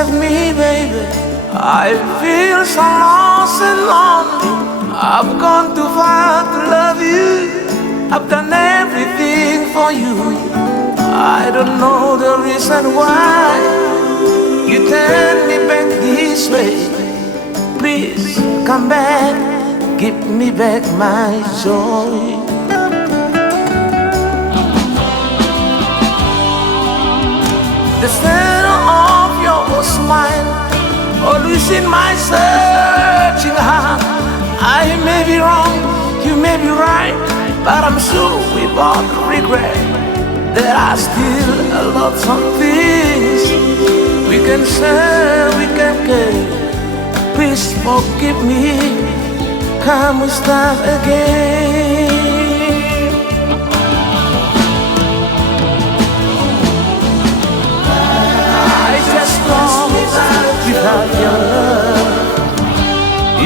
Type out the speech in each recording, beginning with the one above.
left me, baby, I feel so lost and lonely. I've gone too far to love you. I've done everything for you. I don't know the reason why you turn me back this way. Please come back, give me back my joy. The shadow of your smile always in my searching heart. I may be wrong, you may be right, but I'm sure we both regret that I still love some things we can share, we can care. Please forgive me, can we start again? I just long without your love.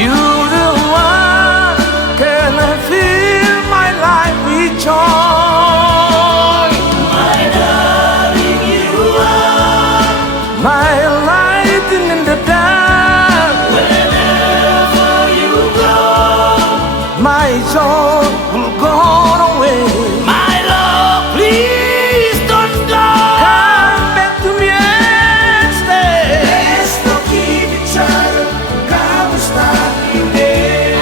You're the one, can I fill my life with joy? My darling, you are My light in the dark. wherever you go. My joy will go away. My love, please don't go. Come back to me and stay. Let's forgive each other. Can we start again?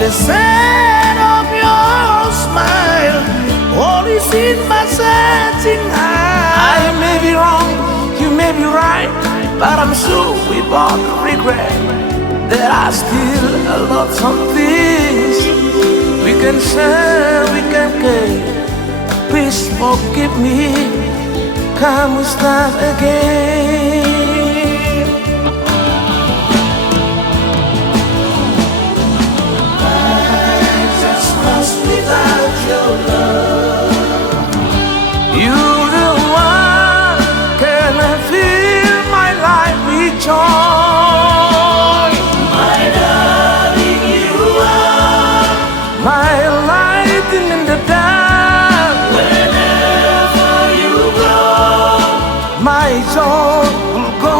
The scent of your smile always in my searching eye. I may be wrong, you may be right, but I'm sure we both regret that I still love some things we can share, we can care. Please forgive me, can we start again? Without your love, You're the one, can I fill my life with joy? my darling, you are My light in the dark. wherever you go. My joy will go